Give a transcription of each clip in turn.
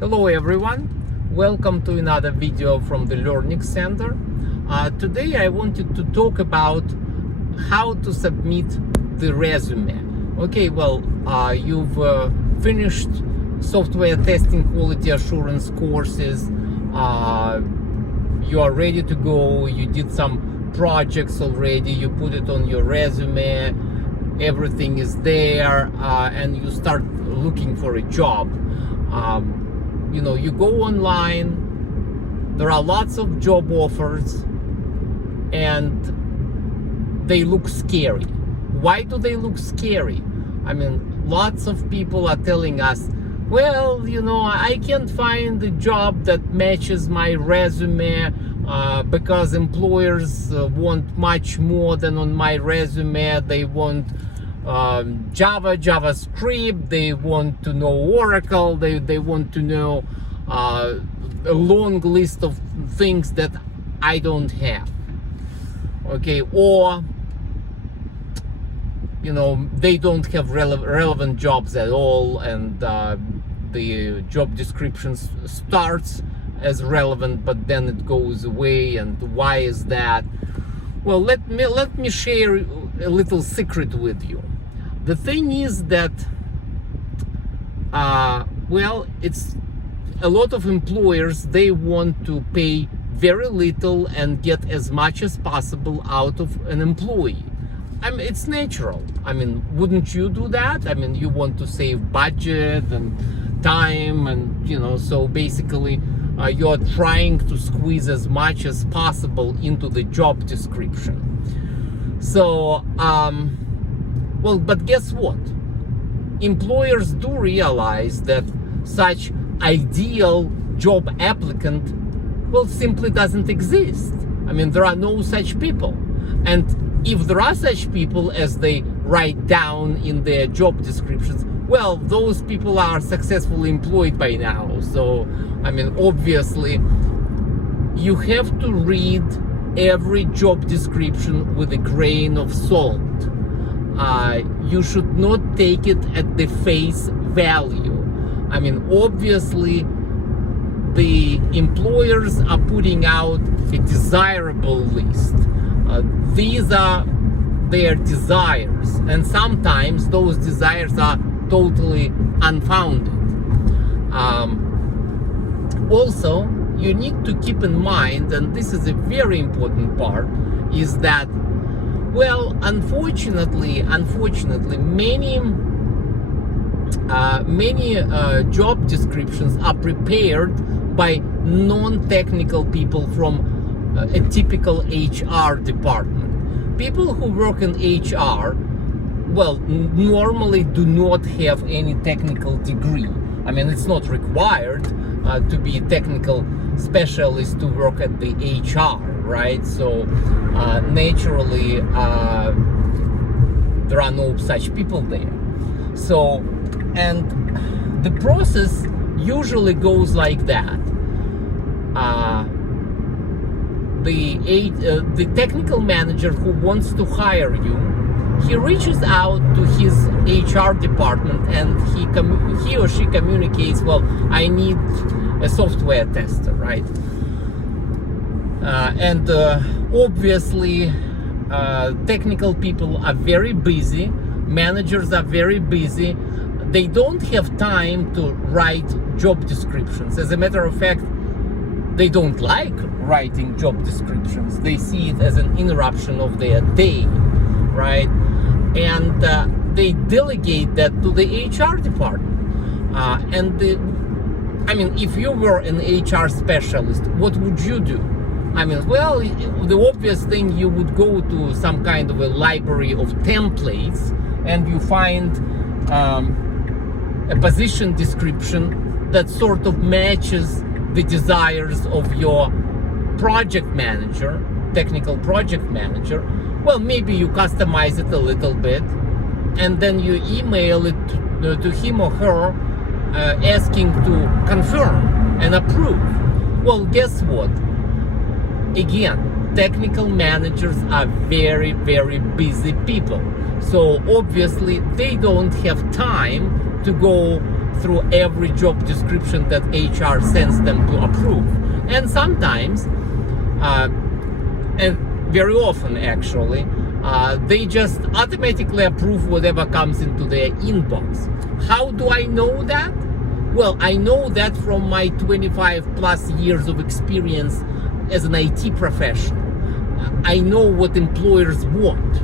Hello everyone, welcome to another video from the Learnix Center. Today I wanted to talk about how to submit the resume. Okay, well, you've finished software testing quality assurance courses, you are ready to go, you did some projects already, you put it on your resume, everything is there, and you start looking for a job. You go online, there are lots of job offers, and they look scary. Why do they look scary? I mean, lots of people are telling us, well, I can't find a job that matches my resume because employers want much more than on my resume. They want JavaScript, they want to know Oracle, they want to know a long list of things that I don't have. Okay, or they don't have relevant jobs at all, and the job description starts as relevant but then it goes away. And why is that? Well, let me share a little secret with you. The thing is that it's a lot of employers, they want to pay very little and get as much as possible out of an employee. I mean, it's natural. I mean, wouldn't you do that? I mean, you want to save budget and time, and so basically you're trying to squeeze as much as possible into the job description. So well, but guess what? Employers do realize that such ideal job applicant, well, simply doesn't exist. I mean, there are no such people. And if there are such people as they write down in their job descriptions, well, those people are successfully employed by now. So, I mean, obviously, you have to read every job description with a grain of salt. You should not take it at the face value. I mean, obviously, the employers are putting out a desirable list. These are their desires, and sometimes those desires are totally unfounded. Also, you need to keep in mind, and this is a very important part, is that, well, unfortunately, many job descriptions are prepared by non-technical people from a typical HR department. People who work in HR, well, normally do not have any technical degree. I mean, it's not required to be a technical specialist to work at the HR, right? So naturally, there are no such people there. So, and the process usually goes like that. The technical manager who wants to hire you, he reaches out to his HR department and he or she communicates, well, I need a software tester, right? And obviously, technical people are very busy, managers are very busy, they don't have time to write job descriptions. As a matter of fact, they don't like writing job descriptions. They see it as an interruption of their day, right? And they delegate that to the HR department. I mean, if you were an HR specialist, what would you do? I mean, well, the obvious thing, you would go to some kind of a library of templates and you find a position description that sort of matches the desires of your project manager, technical project manager. Well, maybe you customize it a little bit and then you email it to him or her asking to confirm and approve. Well, guess what? Again, technical managers are very, very busy people. So obviously they don't have time to go through every job description that HR sends them to approve. And sometimes, and very often actually, they just automatically approve whatever comes into their inbox. How do I know that? Well, I know that from my 25 plus years of experience as an IT professional. I know what employers want.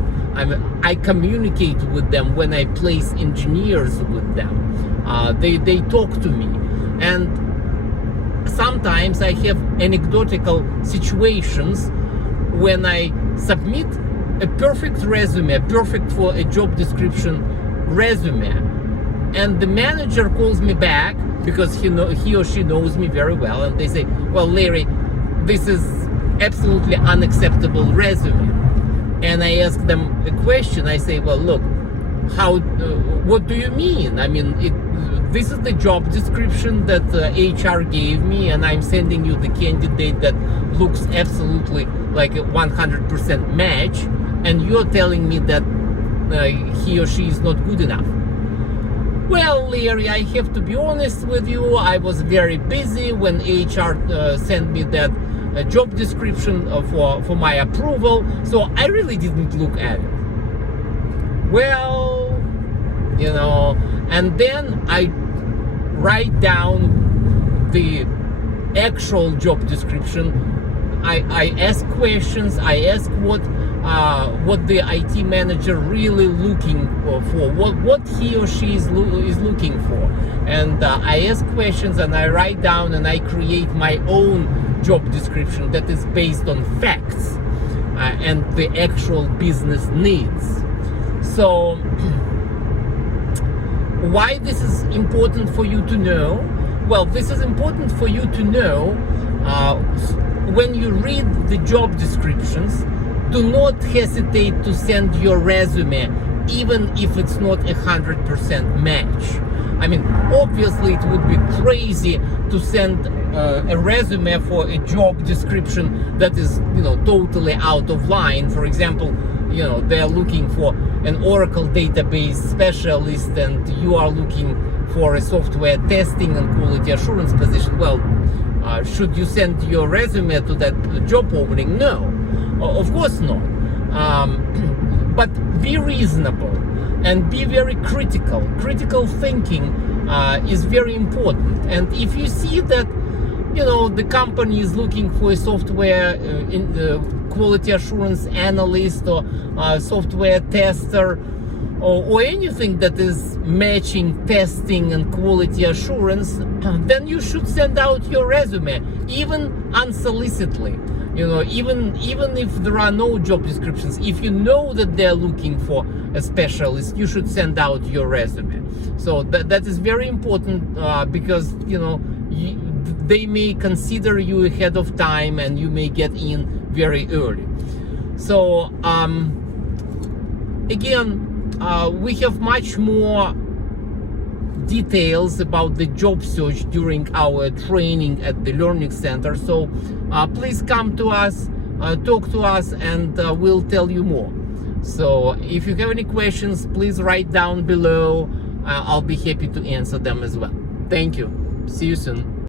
I communicate with them when I place engineers with them. They talk to me. And sometimes I have anecdotal situations when I submit a perfect resume, perfect for a job description resume, and the manager calls me back because he or she knows me very well, and they say, well, Larry, this is absolutely unacceptable resume. And I ask them a question. I say, well, look, what do you mean? I mean, this is the job description that HR gave me, and I'm sending you the candidate that looks absolutely like a 100% match, and you're telling me that he or she is not good enough. Well, Larry, I have to be honest with you. I was very busy when HR sent me that job description for my approval, so I really didn't look at it. Well, and then I write down the actual job description. I ask questions. I ask what the IT manager really looking for, what he or she is looking for, and I ask questions, and I write down, and I create my own job description that is based on facts and the actual business needs. So why this is important for you to know? Well, this is important for you to know when you read the job descriptions. Do not hesitate to send your resume, even if it's not 100% match. I mean, obviously it would be crazy to send a resume for a job description that is, totally out of line. For example, they're looking for an Oracle database specialist, and you are looking for a software testing and quality assurance position. Well, should you send your resume to that job opening? No, of course not. But be reasonable and be very critical. Critical thinking is very important. And if you see that, the company is looking for a software in the quality assurance analyst or software tester, or anything that is matching testing and quality assurance, then you should send out your resume, even unsolicitedly. Even if there are no job descriptions, if you know that they're looking for a specialist, you should send out your resume. So that is very important because they may consider you ahead of time, and you may get in very early. So again, we have much more details about the job search during our training at the Learnix Center. So please come to us, talk to us, and we'll tell you more. So if you have any questions, please write down below. I'll be happy to answer them as well. Thank you. See you soon.